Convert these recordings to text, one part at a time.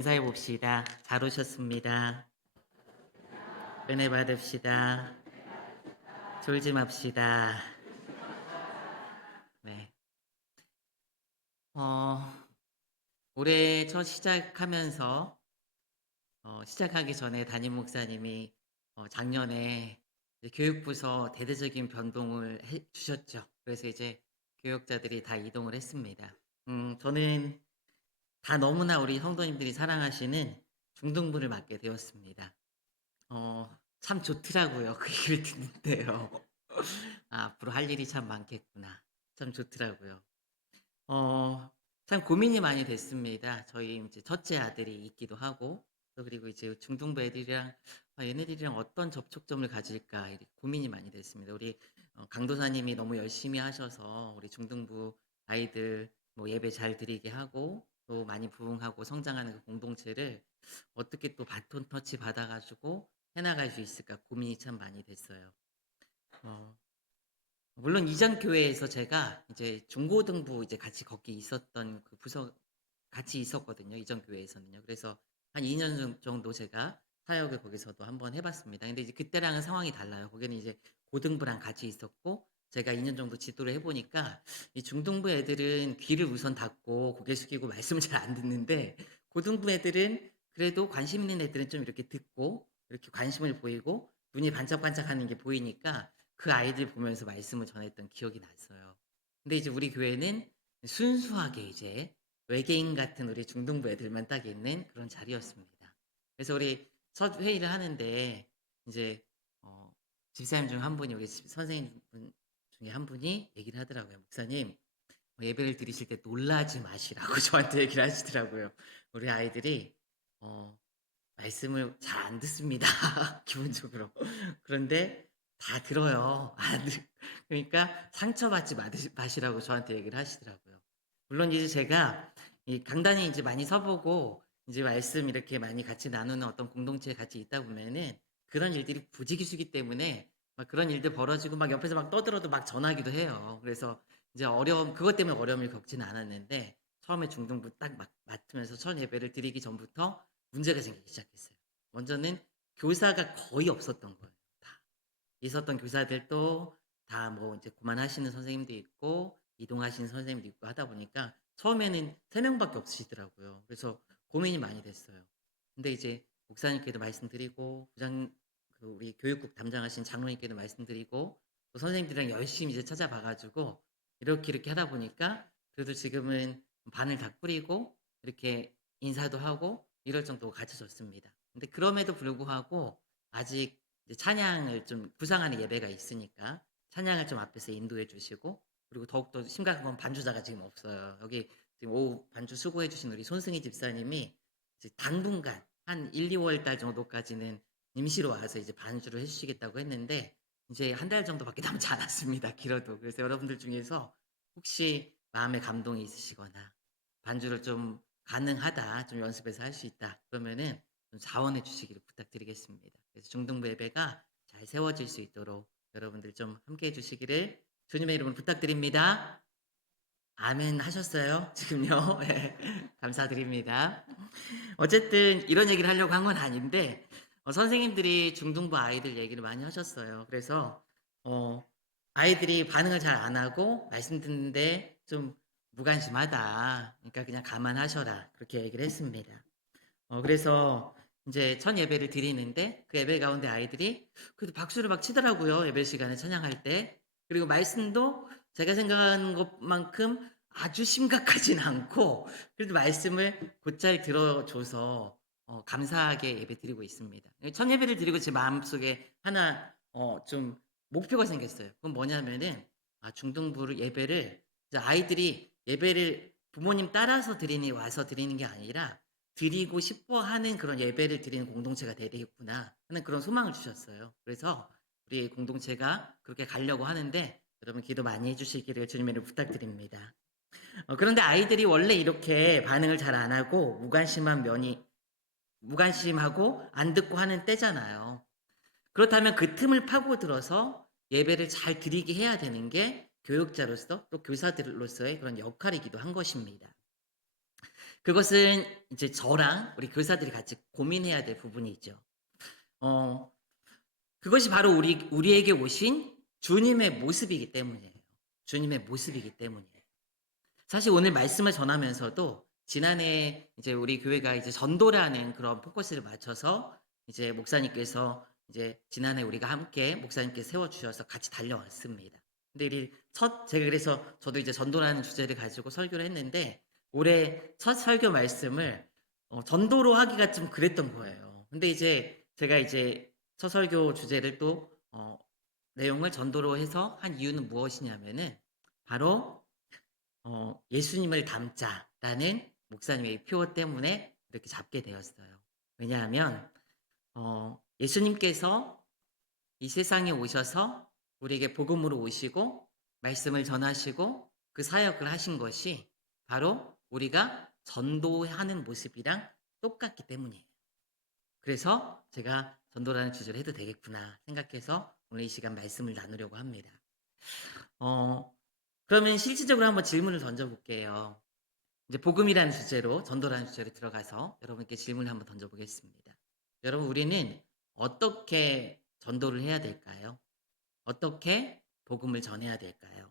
인사해 봅시다. 잘 오셨습니다. 은혜 받읍시다. 졸지 맙시다. 네. 어, 올해 첫 시작하면서 시작하기 전에 담임 목사님이 작년에 이제 교육부서 대대적인 변동을 해 주셨죠. 그래서 이제 교역자들이 다 이동을 했습니다. 저는 다 너무나 우리 성도님들이 사랑하시는 중등부를 맡게 되었습니다. 참 좋더라고요. 그 얘기를 듣는데요. '아 앞으로 할 일이 참 많겠구나.' 참 좋더라고요. 어 참 고민이 많이 됐습니다. 저희 인제 첫째 아들이 있기도 하고 또 그리고 이제 중등부 애들이랑 '아 얘네들이랑 어떤 접촉점을 가질까.' 이렇게 고민이 많이 됐습니다. 우리 강도사님이 너무 열심히 하셔서 우리 중등부 아이들 뭐 예배 잘 드리게 하고 또 많이 부흥하고 성장하는 그 공동체를 어떻게 또 바톤 터치 받아 가지고 해 나갈 수 있을까 고민이 참 많이 됐어요. 어 물론 이전 교회에서 제가 이제 중고등부 이제 같이 거기 있었던 그 부서 같이 있었거든요, 이전 교회에서는요. 그래서 한 2년 정도 제가 사역을 거기서도 한번 해 봤습니다. 근데 이제 그때랑은 상황이 달라요. 거기는 이제 고등부랑 같이 있었고 제가 2년 정도 지도를 해 보니까 이 중등부 애들은 귀를 우선 닫고 고개 숙이고 말씀을 잘 안 듣는데 고등부 애들은 그래도 관심 있는 애들은 좀 이렇게 듣고 이렇게 관심을 보이고 눈이 반짝반짝하는 게 보이니까 그 아이들 보면서 말씀을 전했던 기억이 났어요. 근데 이제 우리 교회는 순수하게 이제 외계인 같은 우리 중등부 애들만 딱 있는 그런 자리였습니다. 그래서 우리 첫 회의를 하는데 이제 어 집사님 중 한 분이 우리 선생님분 중에 한 분이 얘기를 하더라고요. "목사님 예배를 드리실 때 놀라지 마시라고." 저한테 얘기를 하시더라고요. "우리 아이들이 어 말씀을 잘 안 듣습니다 기본적으로. 그런데 다 들어요. 안 들 그러니까 상처받지 마시라고 저한테 얘기를 하시더라고요. 물론 이제 제가 이 강단에 이제 많이 서 보고 이제 말씀 이렇게 많이 같이 나누는 어떤 공동체에 같이 있다 보면은 그런 일들이 부지기수기 때문에 막 그런 일들 벌어지고 막 옆에서 막 떠들어도 막 전하기도 해요. 그래서 이제 어려움 그것 때문에 어려움을 겪지는 않았는데 처음에 중등부 딱 맡으면서 첫 예배를 드리기 전부터 문제가 생기기 시작했어요. 먼저는 교사가 거의 없었던 거예요 다. 있었던 교사들도 다 뭐 이제 그만하시는 선생님도 있고 이동하시는 선생님도 있고 하다 보니까 처음에는 3 명밖에 없으시더라고요. 그래서 고민이 많이 됐어요. 근데 이제 목사님께도 말씀드리고 부장 그 우리 교육국 담당하신 장로님께도 말씀드리고 또 선생님들이랑 열심히 이제 찾아봐 가지고 이렇게, 이렇게 하다 보니까 그래도 지금은 반을 다 꾸리고 이렇게 인사도 하고 이럴 정도가 갖춰졌습니다. 근데 그럼에도 불구하고 아직 이제 찬양을 좀 구상하는 예배가 있으니까 찬양을 좀 앞에서 인도해 주시고 그리고 더욱더 심각한 건 반주자가 지금 없어요. 여기 지금 오후 반주 수고해 주신 우리 손승희 집사님이 이제 당분간 한 1-2월 달 정도까지는 임시로 와서 이제 반주를 해 주시겠다고 했는데 이제 한 달 정도밖에 남지 않았습니다, 길어도. 그래서 여러분들 중에서 혹시 마음에 감동이 있으시거나 반주를 좀 가능하다, 좀 연습해서 할 수 있다 그러면은 좀 자원해 주시기를 부탁드리겠습니다. 그래서 중등부 예배가 잘 세워질 수 있도록 여러분들 좀 함께 해 주시기를 주님의 이름으로 부탁드립니다. 아멘 하셨어요? 지금요? 예. 감사드립니다. 어쨌든 이런 얘기를 하려고 한 건 아닌데 선생님들이 중등부 아이들 얘기를 많이 하셨어요. 그래서 어 아이들이 반응을 잘 안 하고 말씀 듣는데 좀 무관심하다. 그러니까 그냥 감안하셔라. 그렇게 얘기를 했습니다. 그래서 인제 첫 예배를 드리는데 그 예배 가운데 아이들이 그래도 박수를 막 치더라고요, 예배 시간에 찬양할 때. 그리고 말씀도 제가 생각하는 것만큼 아주 심각하진 않고 그래도 말씀을 곧잘 들어 줘서 감사하게 예배드리고 있습니다. 첫 예배를 드리고 제 마음속에 하나 좀 목표가 생겼어요. 그건 뭐냐면은 중등부를 예배를 이제 아이들이 예배를 부모님 따라서 드리니 와서 드리는 게 아니라 드리고 싶어 하는 그런 예배를 드리는 공동체가 돼야 되겠구나 하는 그런 소망을 주셨어요. 그래서 우리 공동체가 그렇게 가려고 하는데 여러분 기도 많이 해 주시기를 주님의 이름으로 부탁드립니다. 그런데 아이들이 원래 이렇게 반응을 잘 안 하고 무관심하고 안 듣고 하는 때잖아요. 그렇다면 그 틈을 파고들어서 예배를 잘 드리게 해야 되는 게 교육자로서 또 교사들로서의 그런 역할이기도 한 것입니다. 그것은 이제 저랑 우리 교사들이 같이 고민해야 될 부분이죠. 어 그것이 바로 우리에게 오신 주님의 모습이기 때문이에요. 주님의 모습이기 때문이에요. 사실 오늘 말씀을 전하면서도 지난해 이제 우리 교회가 이제 전도라는 그런 포커스를 맞춰서 이제 목사님께서 이제 지난해 우리가 함께 목사님께서 세워 주셔서 같이 달려왔습니다. 근데 우리 제가 그래서 저도 이제 전도라는 주제를 가지고 설교를 했는데 올해 첫 설교 말씀을 전도로 하기가 좀 그랬던 거예요. 근데 이제 제가 이제 첫 설교 주제를 또 내용을 전도로 해서 한 이유는 무엇이냐면은 바로 예수님을 닮자라는 목사님의 표어 때문에 이렇게 잡게 되었어요. 왜냐하면 예수님께서 이 세상에 오셔서 우리에게 복음으로 오시고 말씀을 전하시고 그 사역을 하신 것이 바로 우리가 전도하는 모습이랑 똑같기 때문이에요. 그래서 제가 전도라는 주제를 해도 되겠구나 생각해서 오늘 이 시간 말씀을 나누려고 합니다. 그러면 실질적으로 한번 질문을 던져볼게요. 이제 복음이라는 주제로 전도라는 주제로 들어가서 여러분께 질문을 한번 던져보겠습니다. 여러분 우리는 어떻게 전도를 해야 될까요? 어떻게 복음을 전해야 될까요?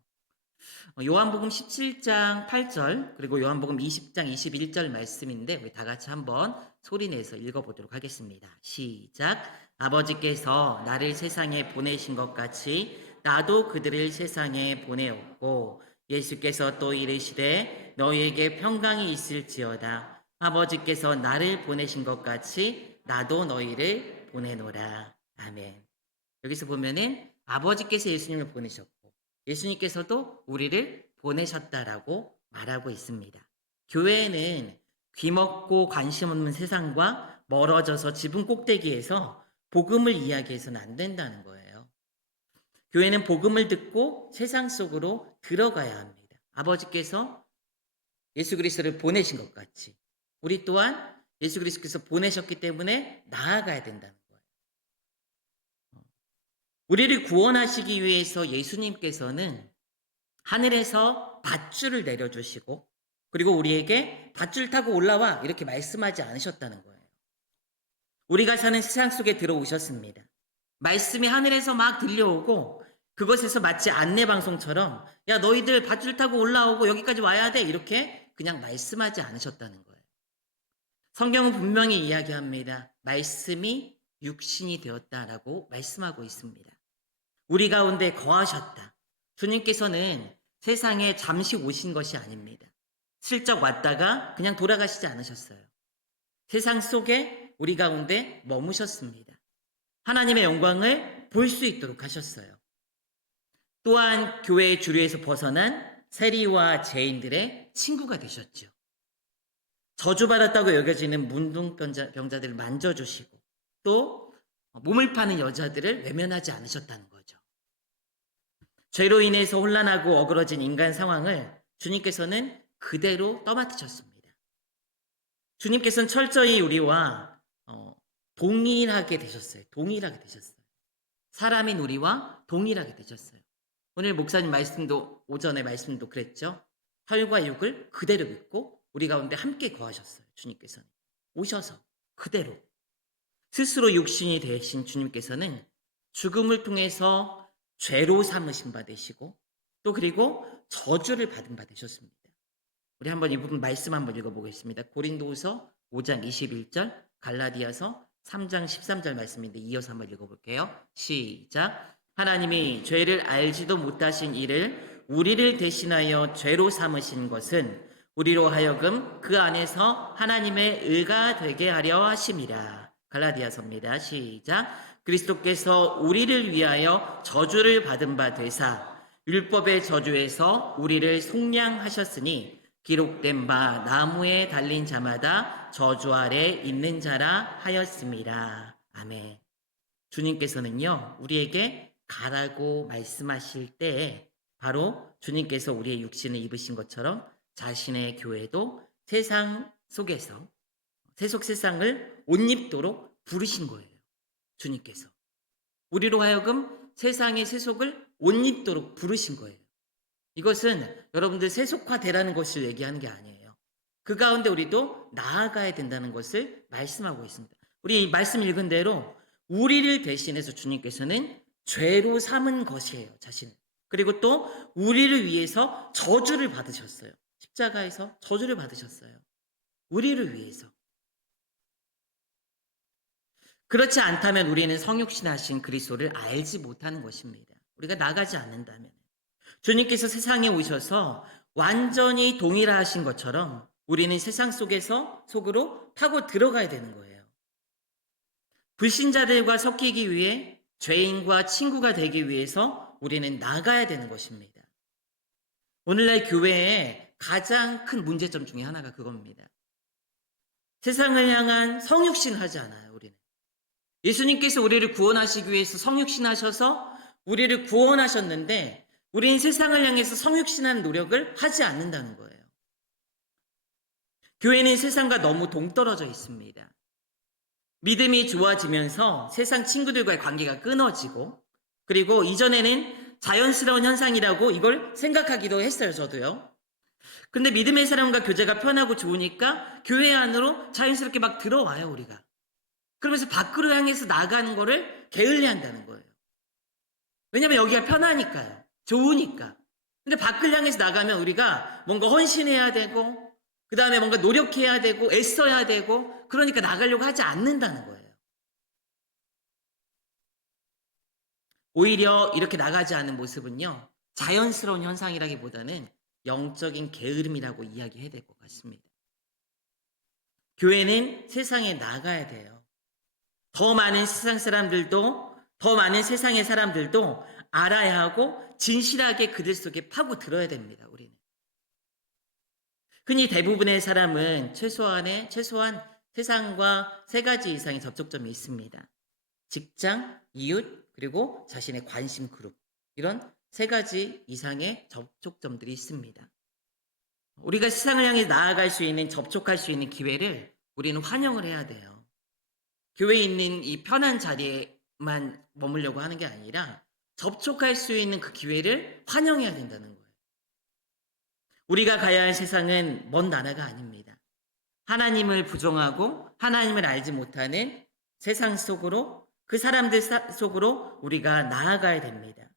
요한복음 17장 8절 그리고 요한복음 20장 21절 말씀인데 우리 다 같이 한번 소리내서 읽어보도록 하겠습니다. 시작. 아버지께서 나를 세상에 보내신 것 같이 나도 그들을 세상에 보내었고 예수께서 또 이르시되 너희에게 평강이 있을지어다. 아버지께서 나를 보내신 것 같이 나도 너희를 보내노라. 아멘. 여기서 보면은 아버지께서 예수님을 보내셨고 예수님께서도 우리를 보내셨다라고 말하고 있습니다. 교회는 귀먹고 관심 없는 세상과 멀어져서 지붕 꼭대기에서 복음을 이야기해서는 안 된다는 거예요. 교회는 복음을 듣고 세상 속으로 들어가야 합니다. 아버지께서 예수 그리스도를 보내신 것 같이 우리 또한 예수 그리스도께서 보내셨기 때문에 나아가야 된다는 거예요. 우리를 구원하시기 위해서 예수님께서는 하늘에서 밧줄을 내려주시고 그리고 우리에게 밧줄 타고 올라와 이렇게 말씀하지 않으셨다는 거예요. 우리가 사는 세상 속에 들어오셨습니다. 말씀이 하늘에서 막 들려오고 그것에서 마치 안내방송처럼 야 너희들 밧줄 타고 올라오고 여기까지 와야 돼 이렇게 그냥 말씀하지 않으셨다는 거예요. 성경은 분명히 이야기합니다. 말씀이 육신이 되었다라고 말씀하고 있습니다. 우리 가운데 거하셨다. 주님께서는 세상에 잠시 오신 것이 아닙니다. 슬쩍 왔다가 그냥 돌아가시지 않으셨어요. 세상 속에 우리 가운데 머무셨습니다. 하나님의 영광을 볼 수 있도록 하셨어요. 또한 교회의 주류에서 벗어난 세리와 죄인들의 친구가 되셨죠. 저주받았다고 여겨지는 문둥병자들을 만져주시고 또 몸을 파는 여자들을 외면하지 않으셨다는 거죠. 죄로 인해서 혼란하고 어그러진 인간 상황을 주님께서는 그대로 떠맡으셨습니다. 주님께서는 철저히 우리와 동일하게 되셨어요. 동일하게 되셨어요. 사람인 우리와 동일하게 되셨어요. 오늘 목사님 말씀도 오전에 말씀도 그랬죠. 혈과 육을 그대로 믿고 우리 가운데 함께 거하셨어요. 주님께서는 오셔서 그대로 스스로 육신이 되신 주님께서는 죽음을 통해서 죄로 삼으신 바 되시고 또 그리고 저주를 받은 바 되셨습니다. 우리 한번 이 부분 말씀 한번 읽어보겠습니다. 고린도후서 5장 21절, 갈라디아서 3장 13절 말씀인데 이어서 한번 읽어볼게요. 시작. 하나님이 죄를 알지도 못하신 이를 우리를 대신하여 죄로 삼으신 것은 우리로 하여금 그 안에서 하나님의 의가 되게 하려 하심이라. 갈라디아서입니다. 시작. 그리스도께서 우리를 위하여 저주를 받은 바 되사 율법의 저주에서 우리를 속량하셨으니 기록된 바 나무에 달린 자마다 저주 아래 있는 자라 하였습니다. 아멘. 주님께서는요 우리에게 가라고 말씀하실 때에 바로 주님께서 우리의 육신을 입으신 것처럼 자신의 교회도 세상 속에서 세속 세상을 옷 입도록 부르신 거예요. 주님께서 우리로 하여금 세상의 세속을 옷 입도록 부르신 거예요. 이것은 여러분들 세속화되라는 것을 얘기하는 게 아니에요. 그 가운데 우리도 나아가야 된다는 것을 말씀하고 있습니다. 우리 이 말씀 읽은 대로 우리를 대신해서 주님께서는 죄로 삼은 것이에요, 자신을. 그리고 또 우리를 위해서 저주를 받으셨어요. 십자가에서 저주를 받으셨어요. 우리를 위해서. 그렇지 않다면 우리는 성육신하신 그리스도를 알지 못하는 것입니다. 우리가 나가지 않는다면. 주님께서 세상에 오셔서 완전히 동일하신 것처럼 우리는 세상 속으로 파고 들어가야 되는 거예요. 불신자들과 섞이기 위해 죄인과 친구가 되기 위해서 우리는 나가야 되는 것입니다. 오늘날 교회의 가장 큰 문제점 중에 하나가 그겁니다. 세상을 향한 성육신 하지 않아요, 우리는. 예수님께서 우리를 구원하시기 위해서 성육신 하셔서 우리를 구원하셨는데 우리는 세상을 향해서 성육신하는 노력을 하지 않는다는 거예요. 교회는 세상과 너무 동떨어져 있습니다. 믿음이 좋아지면서 세상 친구들과의 관계가 끊어지고, 그리고 이전에는 자연스러운 현상이라고 이걸 생각하기도 했어요, 저도요. 근데 믿음의 사람과 교제가 편하고 좋으니까 교회 안으로 자연스럽게 막 들어와요, 우리가. 그러면서 밖으로 향해서 나가는 거를 게을리 한다는 거예요. 왜냐면 여기가 편하니까요. 좋으니까. 근데 밖을 향해서 나가면 우리가 뭔가 헌신해야 되고, 그 다음에 뭔가 노력해야 되고, 애써야 되고, 그러니까 나가려고 하지 않는다는 거예요. 오히려 이렇게 나가지 않는 모습은요, 자연스러운 현상이라기보다는 영적인 게으름이라고 이야기해야 될 것 같습니다. 교회는 세상에 나가야 돼요. 더 많은 세상의 사람들도 알아야 하고 진실하게 그들 속에 파고들어야 됩니다. 우리는. 흔히 대부분의 사람은 최소한 세상과 3가지 이상의 접촉점이 있습니다. 직장, 이웃, 그리고 자신의 관심 그룹. 이런 3가지 이상의 접촉점들이 있습니다. 우리가 세상을 향해 나아갈 수 있는, 접촉할 수 있는 기회를 우리는 환영을 해야 돼요. 교회에 있는 이 편한 자리에만 머물려고 하는 게 아니라 접촉할 수 있는 그 기회를 환영해야 된다는 거예요. 우리가 가야 할 세상은 먼 나라가 아닙니다. 하나님을 부정하고 하나님을 알지 못하는 세상 속으로, 그 사람들 속으로 우리가 나아가야 됩니다.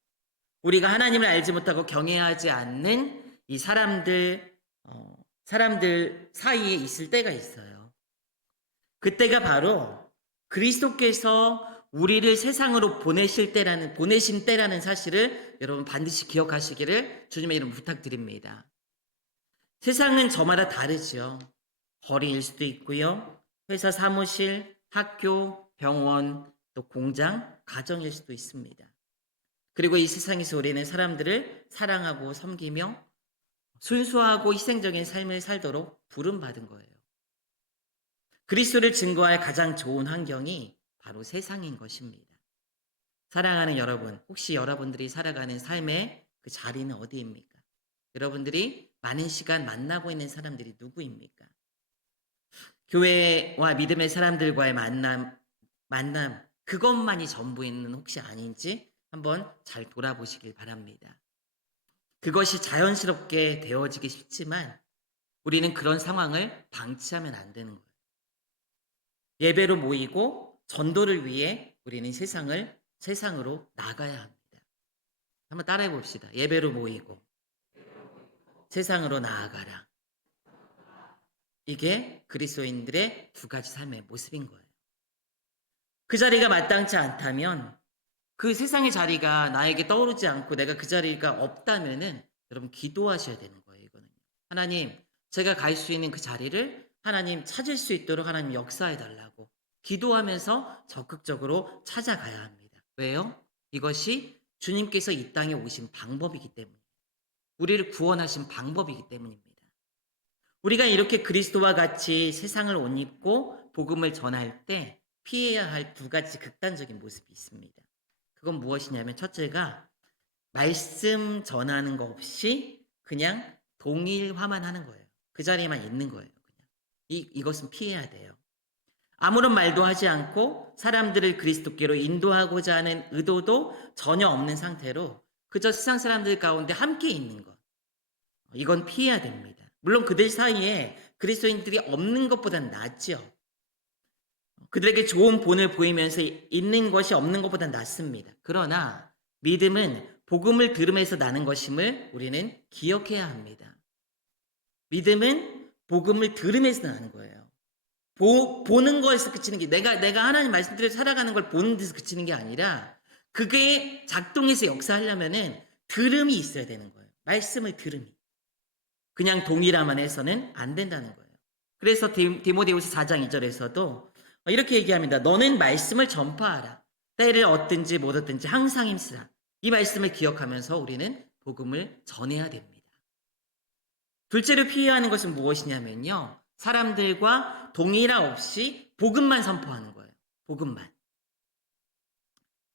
우리가 하나님을 알지 못하고 경외하지 않는 이 사람들 사이에 있을 때가 있어요. 그때가 바로 그리스도께서 우리를 세상으로 보내신 때라는 사실을 여러분 반드시 기억하시기를 주님의 이름 부탁드립니다. 세상은 저마다 다르죠. 거리일 수도 있고요. 회사 사무실, 학교, 병원, 또 공장, 가정일 수도 있습니다. 그리고 이 세상에서 우리는 사람들을 사랑하고 섬기며 순수하고 희생적인 삶을 살도록 부름받은 거예요. 그리스도를 증거할 가장 좋은 환경이 바로 세상인 것입니다. 사랑하는 여러분, 혹시 여러분들이 살아가는 삶의 그 자리는 어디입니까? 여러분들이 많은 시간 만나고 있는 사람들이 누구입니까? 교회와 믿음의 사람들과의 만남, 그것만이 전부는 혹시 아닌지 한번 잘 돌아보시길 바랍니다. 그것이 자연스럽게 되어지기 쉽지만 우리는 그런 상황을 방치하면 안 되는 거예요. 예배로 모이고 전도를 위해 우리는 세상으로 나가야 합니다. 한번 따라해 봅시다. 예배로 모이고 세상으로 나아가라. 이게 그리스도인들의 2가지 삶의 모습인 거예요. 그 자리가 마땅치 않다면, 그 세상의 자리가 나에게 떠오르지 않고 내가 그 자리가 없다면은 여러분 기도하셔야 되는 거예요. 이거는 하나님, 제가 갈 수 있는 그 자리를 하나님 찾을 수 있도록 하나님 역사해 달라고 기도하면서 적극적으로 찾아가야 합니다. 왜요? 이것이 주님께서 이 땅에 오신 방법이기 때문에, 우리를 구원하신 방법이기 때문입니다. 우리가 이렇게 그리스도와 같이 세상을 옷 입고 복음을 전할 때 피해야 할 2가지 극단적인 모습이 있습니다. 그건 무엇이냐면, 첫째가 말씀 전하는 거 없이 그냥 동일화만 하는 거예요. 그 자리에만 있는 거예요. 그냥. 이것은 피해야 돼요. 아무런 말도 하지 않고 사람들을 그리스도께로 인도하고자 하는 의도도 전혀 없는 상태로 그저 세상 사람들 가운데 함께 있는 것. 이건 피해야 됩니다. 물론 그들 사이에 그리스도인들이 없는 것보다는 낫죠. 그들에게 좋은 본을 보이면서 있는 것이 없는 것보다 낫습니다. 그러나 믿음은 복음을 들음에서 나는 것임을 우리는 기억해야 합니다. 믿음은 복음을 들음에서 나는 거예요. 보는 거에서 그치는 게 내가 하나님 말씀대로 살아가는 걸 보는 데서 그치는 게 아니라 그게 작동해서 역사하려면은 들음이 있어야 되는 거예요. 말씀을 들음이. 그냥 동의라만 해서는 안 된다는 거예요. 그래서 디모데후서 4장 2절에서도 이렇게 얘기합니다. 너는 말씀을 전파하라. 때를 얻든지 못 얻든지 항상 힘쓰라. 이 말씀을 기억하면서 우리는 복음을 전해야 됩니다. 둘째로 피해야 하는 것은 무엇이냐면요. 사람들과 동의라 없이 복음만 선포하는 거예요. 복음만.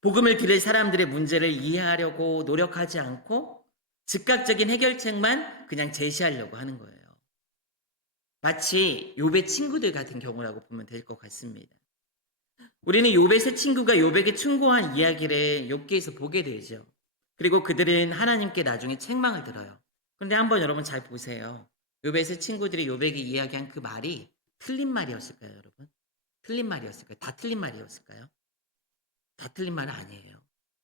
복음을 들을 사람들의 문제를 이해하려고 노력하지 않고 즉각적인 해결책만 그냥 제시하려고 하는 거예요. 마치 욥의 친구들 같은 경우라고 보면 될 것 같습니다. 우리는 욥의 세 친구가 욥에게 충고한 이야기를 욥기에서 보게 되죠. 그리고 그들은 하나님께 나중에 책망을 들어요. 그런데 한번 여러분 잘 보세요. 욥의 세 친구들이 욥에게 이야기한 그 말이 틀린 말이었을까요, 여러분? 틀린 말이었을까요? 다 틀린 말이었을까요? 다 틀린 말은 아니에요.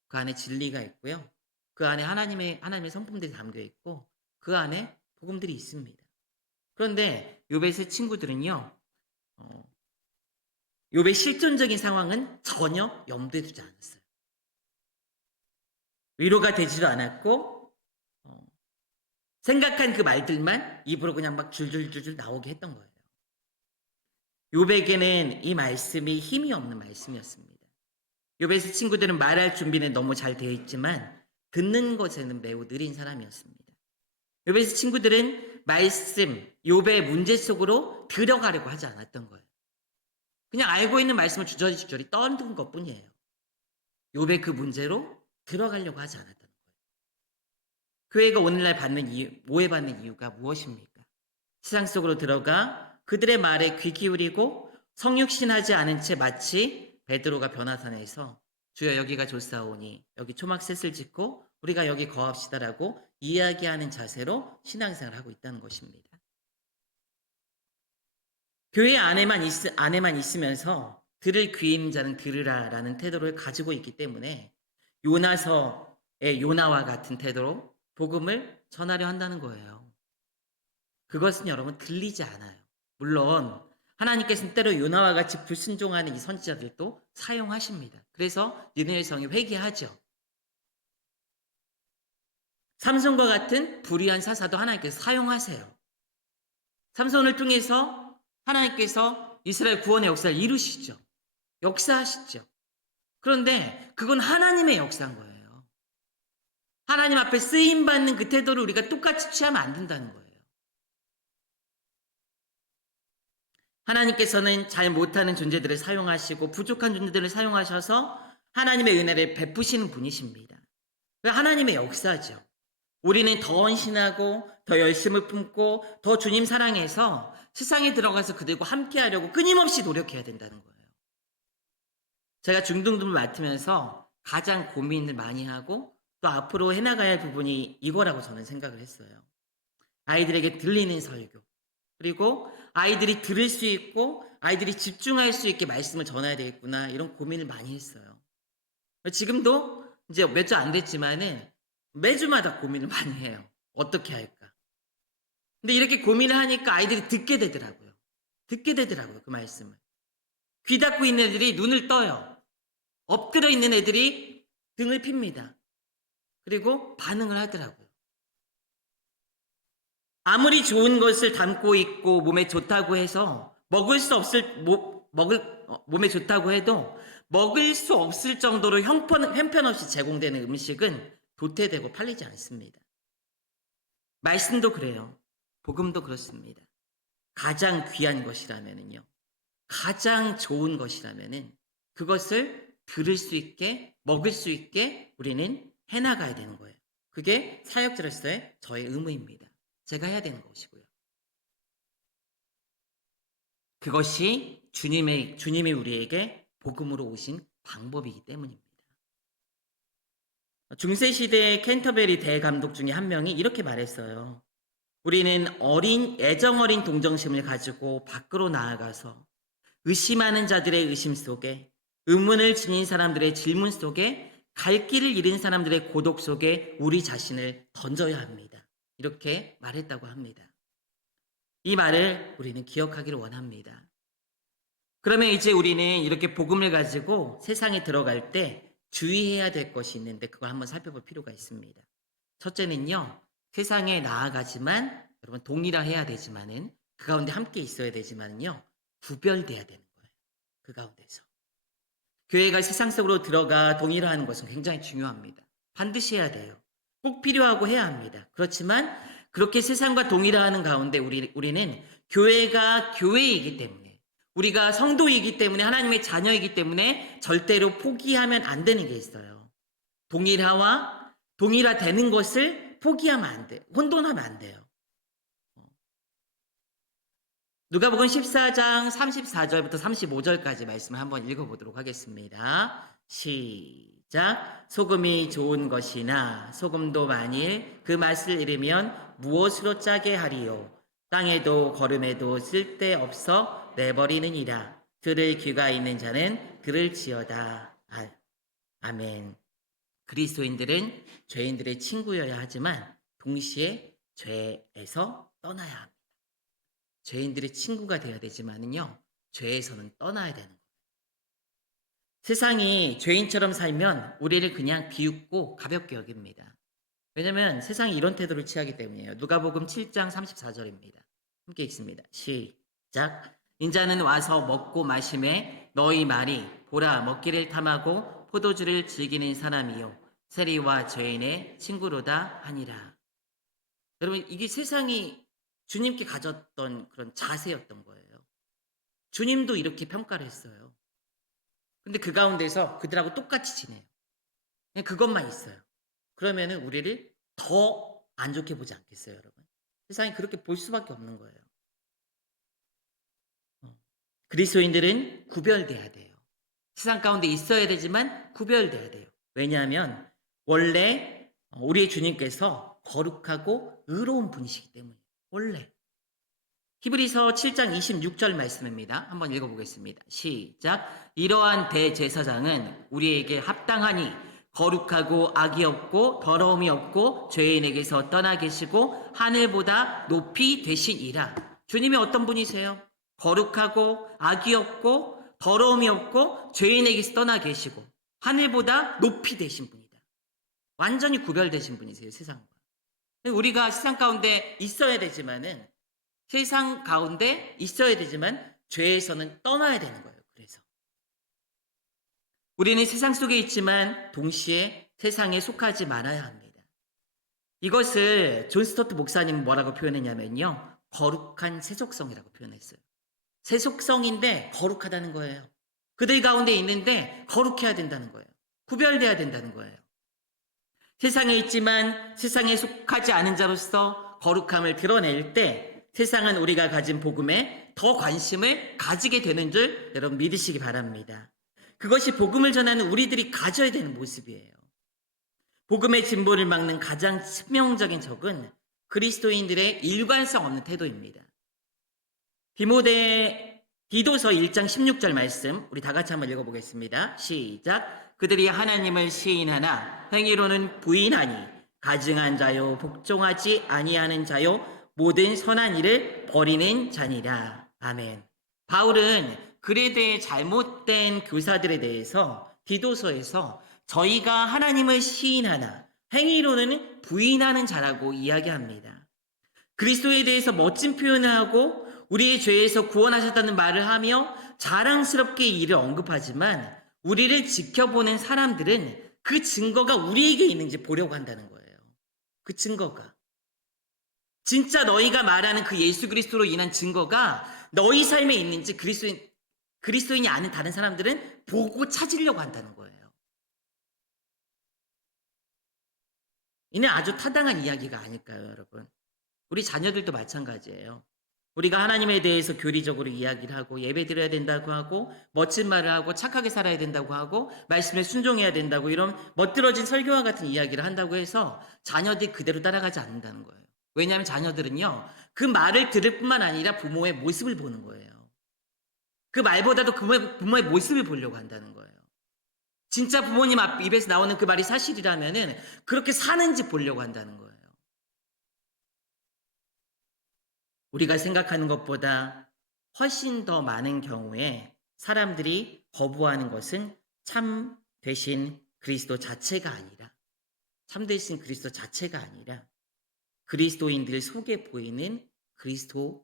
그 안에 진리가 있고요. 그 안에 하나님의 성품들이 담겨 있고 그 안에 복음들이 있습니다. 그런데 욥의 세 친구들은요. 욥의 실존적인 상황은 전혀 염두에 두지 않았어요. 위로가 되지도 않았고 생각한 그 말들만 입으로 그냥 막 줄줄줄줄 나오게 했던 거예요. 욥에게는 이 말씀이 힘이 없는 말씀이었습니다. 욥의 세 친구들은 말할 준비는 너무 잘 되어 있지만 듣는 것에는 매우 느린 사람이었습니다. 욥의 세 친구들은 말씀, 욥의 문제 속으로 들어가려고 하지 않았던 거예요. 그냥 알고 있는 말씀을 주저리 떠든 것뿐이에요. 욥의 그 문제로 들어가려고 하지 않았던 거예요. 교회가 오늘날 오해받는 이유가 무엇입니까? 세상 속으로 들어가 그들의 말에 귀 기울이고 성육신하지 않은 채 마치 베드로가 변화산에서 주여 여기가 좋사오니 여기 초막셋을 짓고 우리가 여기 거합시다라고 이야기하는 자세로 신앙생활을 하고 있다는 것입니다. 교회 안에만 있으면서 들을 귀인 자는 들으라라는 태도를 가지고 있기 때문에 요나서의 요나와 같은 태도로 복음을 전하려 한다는 거예요. 그것은 여러분 들리지 않아요. 물론 하나님께서는 때로 요나와 같이 불순종하는 이 선지자들도 사용하십니다. 그래서 니느웨 성이 회개하죠. 삼손과 같은 불의한 사사도 하나님께서 사용하세요. 삼손을 통해서 하나님께서 이스라엘 구원의 역사를 이루시죠. 역사하시죠. 그런데 그건 하나님의 역사인 거예요. 하나님 앞에 쓰임받는 그 태도를 우리가 똑같이 취하면 안 된다는 거예요. 하나님께서는 잘 못하는 존재들을 사용하시고 부족한 존재들을 사용하셔서 하나님의 은혜를 베푸시는 분이십니다. 하나님의 역사죠. 우리는 더 헌신하고 더 열심을 품고 더 주님 사랑해서 세상에 들어가서 그들과 함께하려고 끊임없이 노력해야 된다는 거예요. 제가 중등부를 맡으면서 가장 고민을 많이 하고 또 앞으로 해나가야 할 부분이 이거라고 저는 생각을 했어요. 아이들에게 들리는 설교, 그리고 아이들이 들을 수 있고 아이들이 집중할 수 있게 말씀을 전해야 되겠구나, 이런 고민을 많이 했어요. 지금도 이제 몇 주 안 됐지만은 매주마다 고민을 많이 해요. 어떻게 할까? 근데 이렇게 고민을 하니까 아이들이 듣게 되더라고요. 그 말씀을. 귀 닫고 있는 애들이 눈을 떠요. 엎드려 있는 애들이 등을 핍니다. 그리고 반응을 하더라고요. 아무리 좋은 것을 담고 있고 몸에 좋다고 해서 몸에 좋다고 해도 먹을 수 없을 정도로 형편없이 제공되는 음식은 도태되고 팔리지 않습니다. 말씀도 그래요. 복음도 그렇습니다. 가장 귀한 것이라면은요, 가장 좋은 것이라면은 그것을 들을 수 있게, 먹을 수 있게 우리는 해나가야 되는 거예요. 그게 사역자로서의 저의 의무입니다. 제가 해야 되는 것이고요. 그것이 주님이 우리에게 복음으로 오신 방법이기 때문입니다. 중세시대의 캔터베리 대감독 중에 한 명이 이렇게 말했어요. 우리는 애정 어린 동정심을 가지고 밖으로 나아가서 의심하는 자들의 의심 속에, 의문을 지닌 사람들의 질문 속에, 갈 길을 잃은 사람들의 고독 속에 우리 자신을 던져야 합니다. 이렇게 말했다고 합니다. 이 말을 우리는 기억하기를 원합니다. 그러면 이제 우리는 이렇게 복음을 가지고 세상에 들어갈 때 주의해야 될 것이 있는데 그거 한번 살펴볼 필요가 있습니다. 첫째는요, 세상에 나아가지만 여러분 동일화해야 되지만은 그 가운데 함께 있어야 되지만요, 구별돼야 되는 거예요. 그 가운데서. 교회가 세상 속으로 들어가 동일화하는 것은 굉장히 중요합니다. 반드시 해야 돼요. 꼭 필요하고 해야 합니다. 그렇지만 그렇게 세상과 동일화하는 가운데 우리는 교회가 교회이기 때문에, 우리가 성도이기 때문에, 하나님의 자녀이기 때문에 절대로 포기하면 안 되는 게 있어요. 동일화되는 것을 포기하면 안 돼요. 혼돈하면 안 돼요. 누가복음 14장 34절부터 35절까지 말씀을 한번 읽어보도록 하겠습니다. 시작. 소금이 좋은 것이나 소금도 만일 그 맛을 잃으면 무엇으로 짜게 하리요. 땅에도 거름에도 쓸데없어 내버리느니라. 들을 귀가 있는 자는 들을지어다. 아멘. 그리스도인들은 죄인들의 친구여야 하지만 동시에 죄에서 떠나야 합니다. 죄인들의 친구가 되어야 되지만은요, 죄에서는 떠나야 되는 거예요. 세상이 죄인처럼 살면 우리를 그냥 비웃고 가볍게 여깁니다. 왜냐하면 세상이 이런 태도를 취하기 때문이에요. 누가복음 7장 34절입니다. 함께 읽습니다. 시작. 인자는 와서 먹고 마심에 너희 말이 보라 먹기를 탐하고 포도주를 즐기는 사람이요 세리와 죄인의 친구로다 하니라. 여러분, 이게 세상이 주님께 가졌던 그런 자세였던 거예요. 주님도 이렇게 평가를 했어요. 근데 그 가운데서 그들하고 똑같이 지내요. 그냥 그것만 있어요. 그러면은 우리를 더 안 좋게 보지 않겠어요, 여러분? 세상이 그렇게 볼 수밖에 없는 거예요. 그리스도인들은 구별돼야 돼요. 세상 가운데 있어야 되지만 구별돼야 돼요. 왜냐하면 원래 우리의 주님께서 거룩하고 의로운 분이시기 때문에 원래. 히브리서 7장 26절 말씀입니다. 한번 읽어보겠습니다. 시작. 이러한 대제사장은 우리에게 합당하니 거룩하고 악이 없고 더러움이 없고 죄인에게서 떠나 계시고 하늘보다 높이 되시니라. 주님이 어떤 분이세요? 거룩하고 악이 없고 더러움이 없고 죄인에게서 떠나 계시고 하늘보다 높이 되신 분이다. 완전히 구별되신 분이세요, 세상과. 우리가 세상 가운데 있어야 되지만은 세상 가운데 있어야 되지만 죄에서는 떠나야 되는 거예요. 그래서 우리는 세상 속에 있지만 동시에 세상에 속하지 말아야 합니다. 이것을 존 스토트 목사님은 뭐라고 표현했냐면요, 거룩한 세속성이라고 표현했어요. 세속성인데 거룩하다는 거예요. 그들 가운데 있는데 거룩해야 된다는 거예요. 구별돼야 된다는 거예요. 세상에 있지만 세상에 속하지 않은 자로서 거룩함을 드러낼 때 세상은 우리가 가진 복음에 더 관심을 가지게 되는 줄 여러분 믿으시기 바랍니다. 그것이 복음을 전하는 우리들이 가져야 되는 모습이에요. 복음의 진보를 막는 가장 치명적인 적은 그리스도인들의 일관성 없는 태도입니다. 디도서 1장 16절 말씀 우리 다 같이 한번 읽어보겠습니다. 시작. 그들이 하나님을 시인하나 행위로는 부인하니 가증한 자요 복종하지 아니하는 자요 모든 선한 일을 버리는 자니라. 아멘. 바울은 글에 대해 잘못된 교사들에 대해서 디도서에서 저희가 하나님을 시인하나 행위로는 부인하는 자라고 이야기합니다. 그리스도에 대해서 멋진 표현을 하고 우리의 죄에서 구원하셨다는 말을 하며 자랑스럽게 이 일을 언급하지만 우리를 지켜보는 사람들은 그 증거가 우리에게 있는지 보려고 한다는 거예요. 그 증거가. 진짜 너희가 말하는 그 예수 그리스도로 인한 증거가 너희 삶에 있는지 그리스도인이 아닌 다른 사람들은 보고 찾으려고 한다는 거예요. 이는 아주 타당한 이야기가 아닐까요, 여러분? 우리 자녀들도 마찬가지예요. 우리가 하나님에 대해서 교리적으로 이야기를 하고 예배드려야 된다고 하고 멋진 말을 하고 착하게 살아야 된다고 하고 말씀에 순종해야 된다고 이런 멋들어진 설교와 같은 이야기를 한다고 해서 자녀들이 그대로 따라가지 않는다는 거예요. 왜냐하면 자녀들은요, 그 말을 들을 뿐만 아니라 부모의 모습을 보는 거예요. 그 말보다도 부모의 모습을 보려고 한다는 거예요. 진짜 부모님 입에서 나오는 그 말이 사실이라면은 그렇게 사는지 보려고 한다는 거예요. 우리가 생각하는 것보다 훨씬 더 많은 경우에 사람들이 거부하는 것은 참 되신 그리스도 자체가 아니라, 참 되신 그리스도 자체가 아니라 그리스도인들 속에 보이는 그리스도입니다.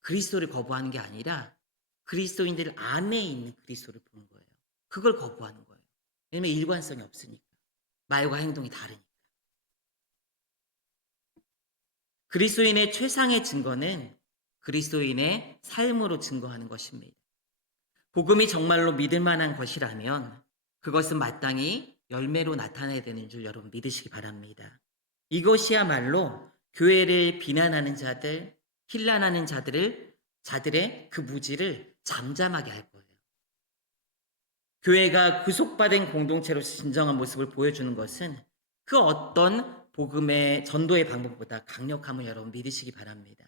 그리스도를 거부하는 게 아니라 그리스도인들 안에 있는 그리스도를 보는 거예요. 그걸 거부하는 거예요. 왜냐면 일관성이 없으니까. 말과 행동이 다르니까. 그리스도인의 최상의 증거는 그리스도인의 삶으로 증거하는 것입니다. 복음이 정말로 믿을 만한 것이라면 그것은 마땅히 열매로 나타나야 되는 줄 여러분 믿으시기 바랍니다. 이것이야말로 교회를 비난하는 자들, 힐난하는 자들의 그 무지를 잠잠하게 할 거예요. 교회가 구속받은 공동체로서 진정한 모습을 보여주는 것은 그 어떤 복음의 전도의 방법보다 강력함을 여러분 믿으시기 바랍니다.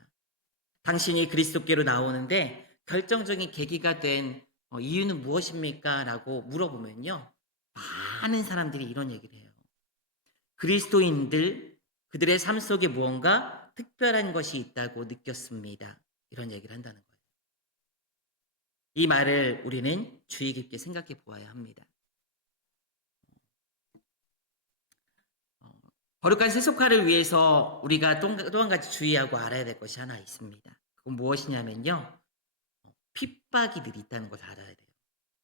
당신이 그리스도께로 나오는데 결정적인 계기가 된 이유는 무엇입니까? 라고 물어보면요, 많은 사람들이 이런 얘기를 해요. 그리스도인들, 그들의 삶 속에 무언가 특별한 것이 있다고 느꼈습니다. 이런 얘기를 한다는 거예요. 이 말을 우리는 주의 깊게 생각해 보아야 합니다. 거룩한 세속화를 위해서 우리가 또 한 가지 주의하고 알아야 될 것이 하나 있습니다. 그건 무엇이냐면요, 핍박이 늘 있다는 걸 알아야 돼요.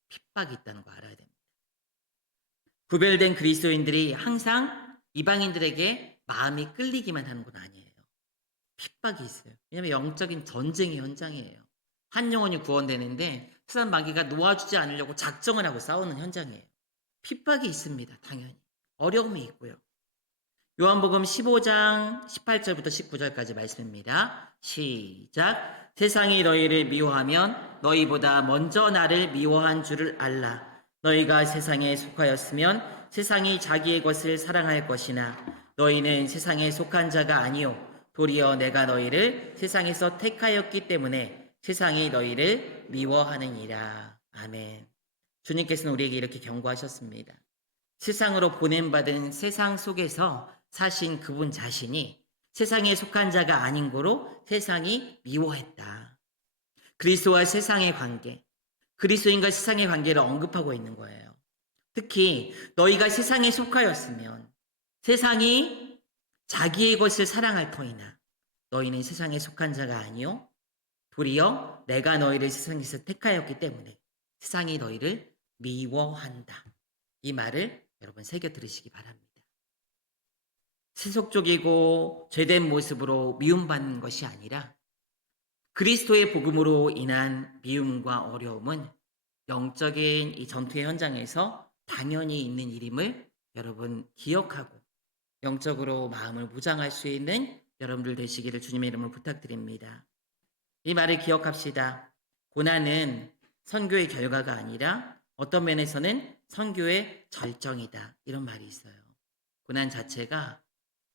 핍박이 있다는 거 알아야 됩니다. 구별된 그리스도인들이 항상 이방인들에게 마음이 끌리기만 하는 건 아니에요. 핍박이 있어요. 왜냐하면 영적인 전쟁의 현장이에요. 한 영혼이 구원되는데 사단 마귀가 놓아주지 않으려고 작정을 하고 싸우는 현장이에요. 핍박이 있습니다. 당연히. 어려움이 있고요. 요한복음 15장 18절부터 19절까지 말씀입니다. 시작. 세상이 너희를 미워하면 너희보다 먼저 나를 미워한 줄을 알라. 너희가 세상에 속하였으면 세상이 자기의 것을 사랑할 것이나 너희는 세상에 속한 자가 아니요 도리어 내가 너희를 세상에서 택하였기 때문에 세상이 너희를 미워하느니라. 아멘. 주님께서는 우리에게 이렇게 경고하셨습니다. 세상으로 보냄받은 세상 속에서 사신 그분 자신이 세상에 속한 자가 아닌 거로 세상이 미워했다. 그리스도와 세상의 관계, 그리스도인과 세상의 관계를 언급하고 있는 거예요. 특히 너희가 세상에 속하였으면 세상이 자기의 것을 사랑할 터이나 너희는 세상에 속한 자가 아니요 도리어 내가 너희를 세상에서 택하였기 때문에 세상이 너희를 미워한다. 이 말을 여러분 새겨 들으시기 바랍니다. 세속적이고 죄된 모습으로 미움받는 것이 아니라 그리스도의 복음으로 인한 미움과 어려움은 영적인 이 전투의 현장에서 당연히 있는 일임을 여러분 기억하고 영적으로 마음을 무장할 수 있는 여러분들 되시기를 주님의 이름으로 부탁드립니다. 이 말을 기억합시다. 고난은 선교의 결과가 아니라 어떤 면에서는 선교의 절정이다. 이런 말이 있어요. 고난 자체가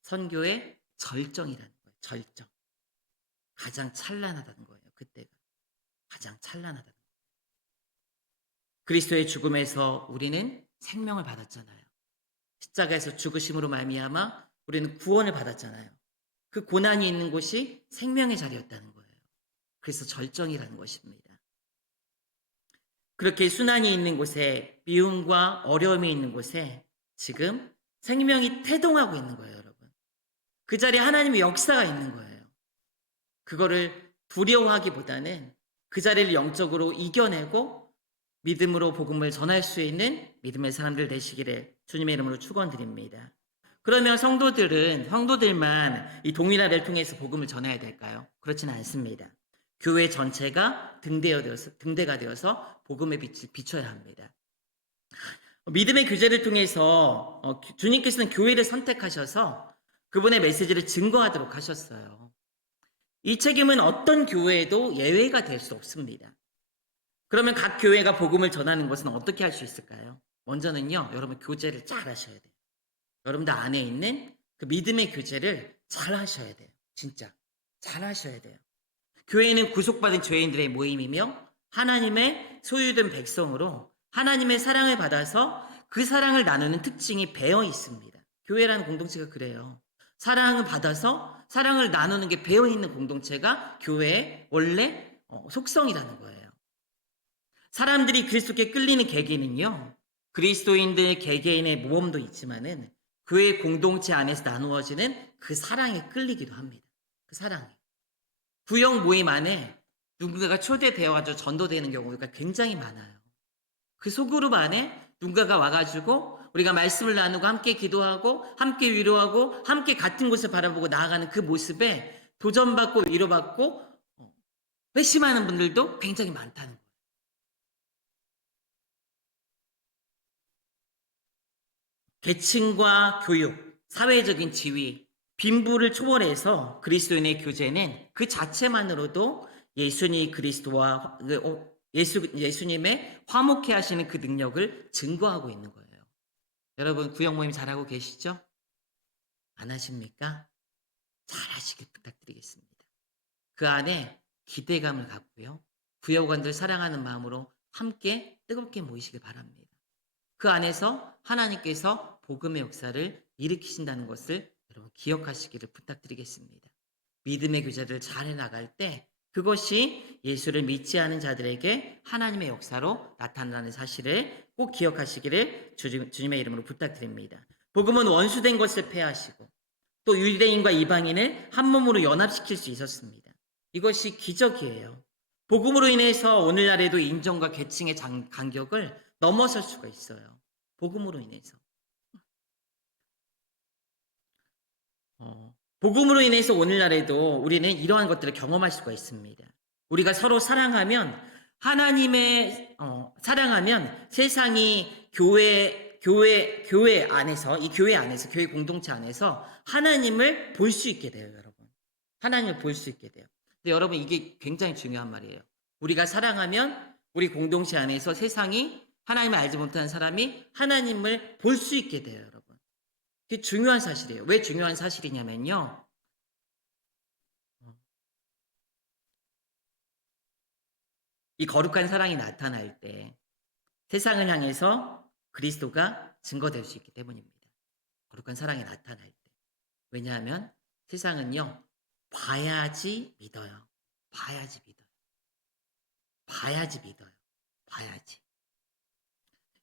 선교의 절정이라는 거예요. 절정. 가장 찬란하다는 거예요. 그때가. 가장 찬란하다는 거예요. 그리스도의 죽음에서 우리는 생명을 받았잖아요. 십자가에서 죽으심으로 말미암아 우리는 구원을 받았잖아요. 그 고난이 있는 곳이 생명의 자리였다는 거예요. 그래서 절정이라는 것입니다. 그렇게 순환이 있는 곳에 미움과 어려움이 있는 곳에 지금 생명이 태동하고 있는 거예요, 여러분. 그 자리에 하나님의 역사가 있는 거예요. 그거를 두려워하기보다는 그 자리를 영적으로 이겨내고 믿음으로 복음을 전할 수 있는 믿음의 사람들 되시기를 주님의 이름으로 축원드립니다. 그러면 성도들만 이 동일화를 통해서 복음을 전해야 될까요? 그렇지는 않습니다. 교회 전체가 등대가 되어서 복음의 빛을 비춰야 합니다. 믿음의 교제를 통해서 주님께서는 교회를 선택하셔서 그분의 메시지를 증거하도록 하셨어요. 이 책임은 어떤 교회에도 예외가 될 수 없습니다. 그러면 각 교회가 복음을 전하는 것은 어떻게 할 수 있을까요? 먼저는요, 여러분 교제를 잘 하셔야 돼요. 여러분들 안에 있는 그 믿음의 교제를 잘 하셔야 돼요. 진짜 잘 하셔야 돼요. 교회는 구속받은 죄인들의 모임이며 하나님의 소유된 백성으로 하나님의 사랑을 받아서 그 사랑을 나누는 특징이 배어 있습니다. 교회라는 공동체가 그래요. 사랑을 받아서 사랑을 나누는 게 배어 있는 공동체가 교회의 원래 속성이라는 거예요. 사람들이 그리스도께 끌리는 계기는요, 그리스도인들 개개인의 모험도 있지만은 교회 공동체 안에서 나누어지는 그 사랑에 끌리기도 합니다. 그 사랑에. 구역 모임 안에 누군가가 초대되어가지고 전도되는 경우가 굉장히 많아요. 그 소그룹 안에 누군가가 와가지고 우리가 말씀을 나누고 함께 기도하고 함께 위로하고 함께 같은 곳을 바라보고 나아가는 그 모습에 도전받고 위로받고 회심하는 분들도 굉장히 많다는 거예요. 계층과 교육, 사회적인 지위, 빈부를 초월해서 그리스도인의 교제는 그 자체만으로도 예수님 그리스도와 예수님의 화목해 하시는 그 능력을 증거하고 있는 거예요. 여러분 구역 모임 잘하고 계시죠? 안 하십니까? 잘하시길 부탁드리겠습니다. 그 안에 기대감을 갖고요. 구역원들 사랑하는 마음으로 함께 뜨겁게 모이시길 바랍니다. 그 안에서 하나님께서 복음의 역사를 일으키신다는 것을 여러분 기억하시기를 부탁드리겠습니다. 믿음의 교제를 잘 해나갈 때 그것이 예수를 믿지 않은 자들에게 하나님의 역사로 나타나는 사실을 꼭 기억하시기를 주님의 이름으로 부탁드립니다. 복음은 원수된 것을 패하시고 또 유대인과 이방인을 한 몸으로 연합시킬 수 있었습니다. 이것이 기적이에요. 복음으로 인해서 오늘날에도 인종과 계층의 간격을 넘어설 수가 있어요. 복음으로 인해서. 복음으로 인해서 오늘날에도 우리는 이러한 것들을 경험할 수가 있습니다. 우리가 서로 사랑하면 사랑하면 세상이 교회 안에서 이 교회 안에서 교회 공동체 안에서 하나님을 볼 수 있게 돼요, 여러분. 하나님을 볼 수 있게 돼요. 근데 여러분 이게 굉장히 중요한 말이에요. 우리가 사랑하면 우리 공동체 안에서 세상이 하나님을 알지 못하는 사람이 하나님을 볼 수 있게 돼요, 여러분. 그게 중요한 사실이에요. 왜 중요한 사실이냐면요. 이 거룩한 사랑이 나타날 때 세상을 향해서 그리스도가 증거될 수 있기 때문입니다. 거룩한 사랑이 나타날 때. 왜냐하면 세상은요. 봐야지 믿어요. 봐야지 믿어요. 봐야지 믿어요. 봐야지.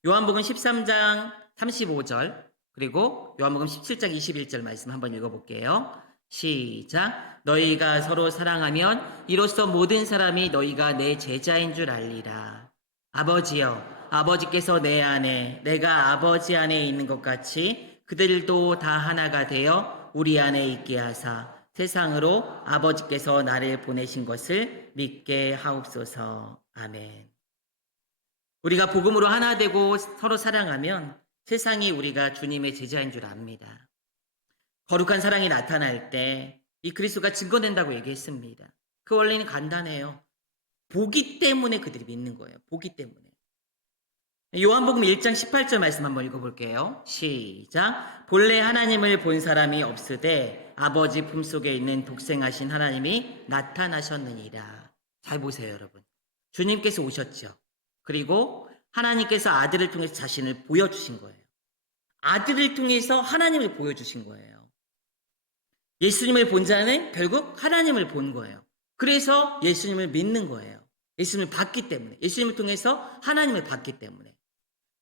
요한복음 13장 35절 그리고 요한복음 17장 21절 말씀 한번 읽어볼게요. 시작. 너희가 서로 사랑하면 이로써 모든 사람이 너희가 내 제자인 줄 알리라. 아버지여, 아버지께서 내 안에 내가 아버지 안에 있는 것 같이 그들도 다 하나가 되어 우리 안에 있게 하사 세상으로 아버지께서 나를 보내신 것을 믿게 하옵소서. 아멘. 우리가 복음으로 하나 되고 서로 사랑하면 세상이 우리가 주님의 제자인 줄 압니다. 거룩한 사랑이 나타날 때 이 그리스도가 증거된다고 얘기했습니다. 그 원리는 간단해요. 보기 때문에 그들이 믿는 거예요. 보기 때문에. 요한복음 1장 18절 말씀 한번 읽어볼게요. 시작. 본래 하나님을 본 사람이 없으되 아버지 품속에 있는 독생하신 하나님이 나타나셨느니라. 잘 보세요, 여러분. 주님께서 오셨죠. 그리고 하나님께서 아들을 통해서 자신을 보여주신 거예요. 아들을 통해서 하나님을 보여주신 거예요. 예수님을 본 자는 결국 하나님을 본 거예요. 그래서 예수님을 믿는 거예요. 예수님을 봤기 때문에. 예수님을 통해서 하나님을 봤기 때문에.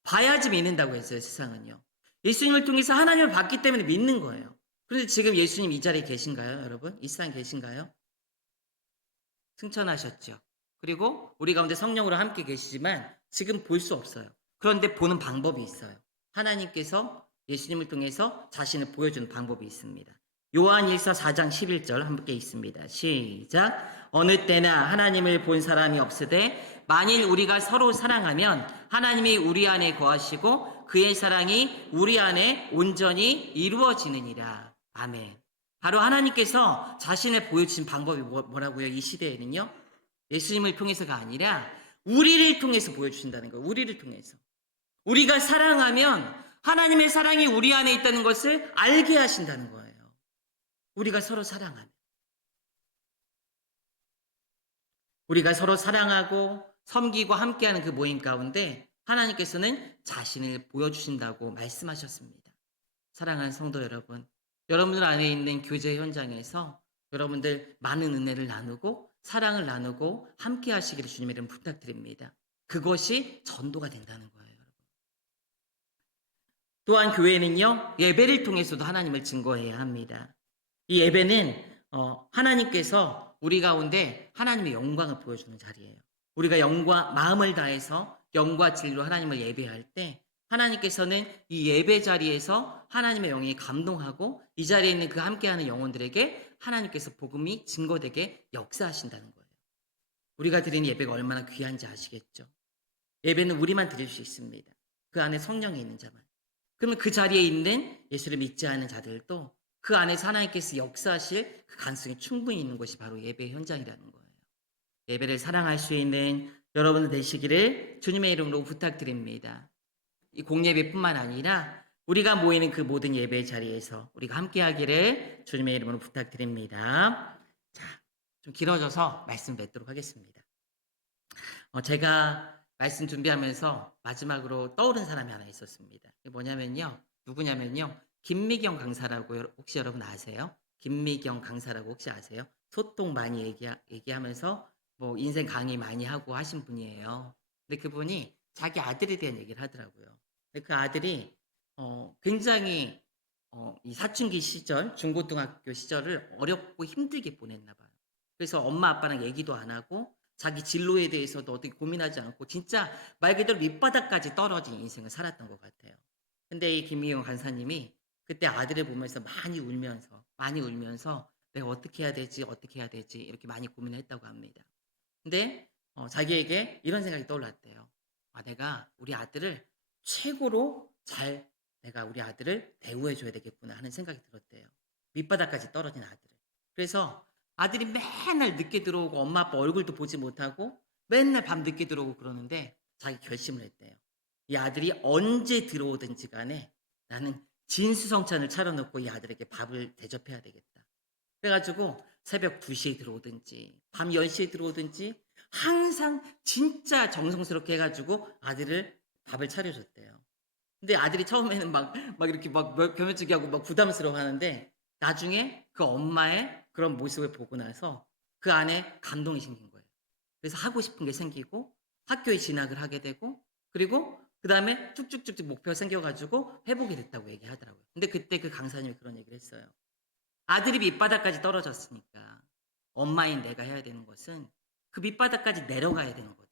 봐야지 믿는다고 했어요, 세상은요. 예수님을 통해서 하나님을 봤기 때문에 믿는 거예요. 그런데 지금 예수님 이 자리에 계신가요, 여러분? 이 세상에 계신가요? 승천하셨죠. 그리고 우리 가운데 성령으로 함께 계시지만 지금 볼 수 없어요. 그런데 보는 방법이 있어요. 하나님께서 예수님을 통해서 자신을 보여주는 방법이 있습니다. 요한일서 4장 11절 함께 있습니다. 시작. 어느 때나 하나님을 본 사람이 없으되 만일 우리가 서로 사랑하면 하나님이 우리 안에 거하시고 그의 사랑이 우리 안에 온전히 이루어지느니라. 아멘. 바로 하나님께서 자신을 보여주신 방법이 뭐라고요? 이 시대에는요. 예수님을 통해서가 아니라 우리를 통해서 보여주신다는 거예요. 우리를 통해서. 우리가 사랑하면 하나님의 사랑이 우리 안에 있다는 것을 알게 하신다는 거예요. 우리가 서로 사랑하면, 우리가 서로 사랑하고 섬기고 함께하는 그 모임 가운데 하나님께서는 자신을 보여주신다고 말씀하셨습니다. 사랑하는 성도 여러분, 여러분들 안에 있는 교제 현장에서 여러분들 많은 은혜를 나누고 사랑을 나누고 함께 하시기를 주님의 이름 부탁드립니다. 그것이 전도가 된다는 거예요. 또한 교회는요, 예배를 통해서도 하나님을 증거해야 합니다. 이 예배는 하나님께서 우리 가운데 하나님의 영광을 보여주는 자리예요. 우리가 영과 마음을 다해서 영과 진리로 하나님을 예배할 때 하나님께서는 이 예배 자리에서 하나님의 영이 감동하고 이 자리에 있는 그 함께하는 영혼들에게 하나님께서 복음이 증거되게 역사하신다는 거예요. 우리가 드리는 예배가 얼마나 귀한지 아시겠죠? 예배는 우리만 드릴 수 있습니다. 그 안에 성령이 있는 자만. 그러면 그 자리에 있는 예수를 믿지 않는 자들도 그 안에서 하나님께서 역사하실 그 가능성이 충분히 있는 것이 바로 예배 현장이라는 거예요. 예배를 사랑할 수 있는 여러분들 되시기를 주님의 이름으로 부탁드립니다. 이 공예배뿐만 아니라 우리가 모이는 그 모든 예배 자리에서 우리가 함께하기를 주님의 이름으로 부탁드립니다. 자, 좀 길어져서 말씀 뵙도록 하겠습니다. 제가 말씀 준비하면서 마지막으로 떠오른 사람이 하나 있었습니다. 그게 뭐냐면요. 누구냐면요. 김미경 강사라고 혹시 여러분 아세요? 김미경 강사라고 혹시 아세요? 소통 많이 얘기하면서 뭐 인생 강의 많이 하고 하신 분이에요. 근데 그분이 자기 아들에 대한 얘기를 하더라고요. 근데 그 아들이 굉장히 이 사춘기 시절, 중고등학교 시절을 어렵고 힘들게 보냈나 봐요. 그래서 엄마 아빠랑 얘기도 안 하고 자기 진로에 대해서도 어떻게 고민하지 않고 진짜 말 그대로 밑바닥까지 떨어진 인생을 살았던 것 같아요. 근데 이 김미영 간사님이 그때 아들을 보면서 많이 울면서 내가 어떻게 해야 되지, 어떻게 해야 되지 이렇게 많이 고민을 했다고 합니다. 근데 자기에게 이런 생각이 떠올랐대요. 내가 우리 아들을 최고로 잘 내가 우리 아들을 대우해 줘야 되겠구나 하는 생각이 들었대요. 밑바닥까지 떨어진 아들을. 그래서 아들이 맨날 늦게 들어오고 엄마 아빠 얼굴도 보지 못하고 맨날 밤 늦게 들어오고 그러는데 자기 결심을 했대요. 이 아들이 언제 들어오든지 간에 나는 진수성찬을 차려놓고 이 아들에게 밥을 대접해야 되겠다. 그래가지고 새벽 2시에 들어오든지 밤 10시에 들어오든지 항상 진짜 정성스럽게 해가지고 아들을 밥을 차려줬대요. 근데 아들이 처음에는 막 이렇게 막 겸연쩍게 하고 막 부담스러워 하는데 나중에 그 엄마의 그런 모습을 보고 나서 그 안에 감동이 생긴 거예요. 그래서 하고 싶은 게 생기고 학교에 진학을 하게 되고 그리고 그 다음에 쭉쭉쭉쭉 목표가 생겨가지고 해보게 됐다고 얘기하더라고요. 근데 그때 그 강사님이 그런 얘기를 했어요. 아들이 밑바닥까지 떨어졌으니까 엄마인 내가 해야 되는 것은 그 밑바닥까지 내려가야 되는 거다.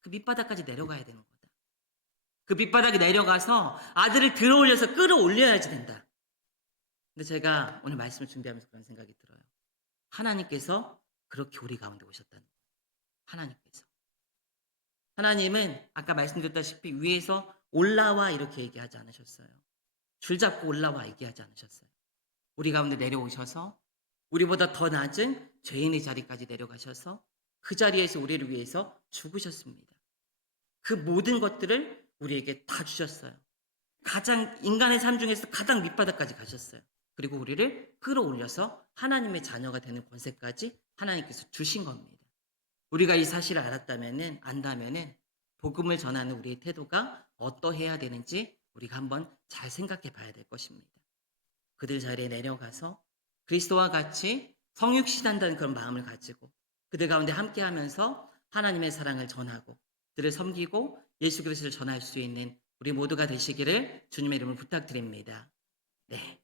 그 밑바닥까지 내려가야 되는 거다. 그 밑바닥에 내려가서 아들을 들어올려서 끌어올려야지 된다. 근데 제가 오늘 말씀을 준비하면서 그런 생각이 들어요. 하나님께서 그렇게 우리 가운데 오셨다는 거예요. 하나님께서. 하나님은 아까 말씀드렸다시피 위에서 올라와 이렇게 얘기하지 않으셨어요. 줄잡고 올라와 얘기하지 않으셨어요. 우리 가운데 내려오셔서 우리보다 더 낮은 죄인의 자리까지 내려가셔서 그 자리에서 우리를 위해서 죽으셨습니다. 그 모든 것들을 우리에게 다 주셨어요. 가장 인간의 삶 중에서 가장 밑바닥까지 가셨어요. 그리고 우리를 끌어올려서 하나님의 자녀가 되는 권세까지 하나님께서 주신 겁니다. 우리가 이 사실을 안다면은 복음을 전하는 우리의 태도가 어떠해야 되는지 우리가 한번 잘 생각해 봐야 될 것입니다. 그들 자리에 내려가서 그리스도와 같이 성육신한다는 그런 마음을 가지고 그들 가운데 함께하면서 하나님의 사랑을 전하고 그들을 섬기고 예수 그리스도를 전할 수 있는 우리 모두가 되시기를 주님의 이름으로 부탁드립니다. 네.